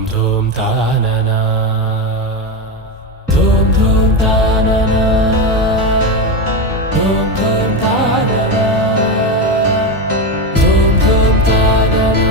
धूम धूम तानना धूम धूम तानना धूम धूम तानना धूम धूम तानना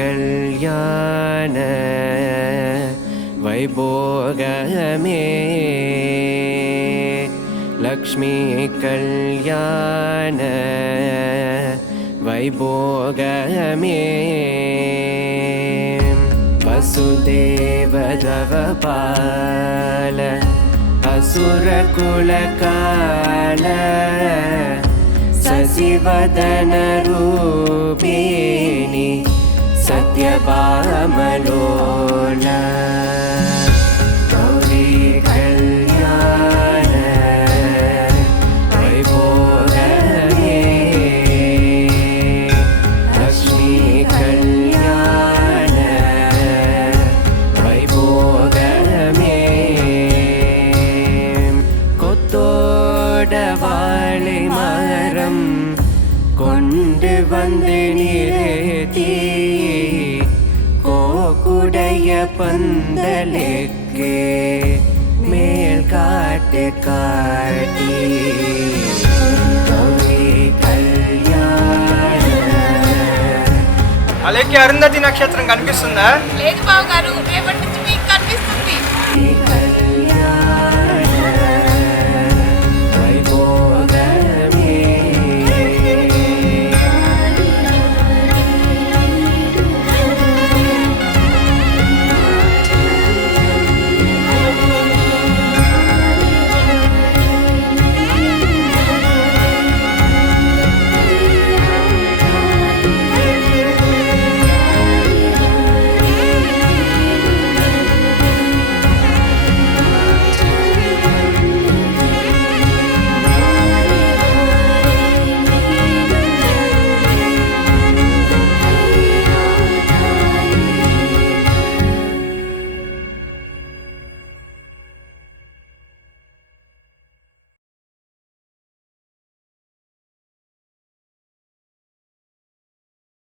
कल्याण वैभोगमे लक्ष्मी कल्याण वैभोगमे वसुदेव दवपाल असुरकुलकाल शशिवदन रूपिणी सत्यभामलोला गौरी कल्याण वैभोगमे लक्ष्मी कल्याण वैभोगमे कोत्तोडवाळै मरम கொண்டு வந்து நிறுத்தி கோக்குடைய பந்தலுக்கு மேல் காட்டு காட்டி అలాగే అరుంధతి నక్షత్రం కనిపిస్తుందా? లేదు బావ గారు రేపటి నుంచి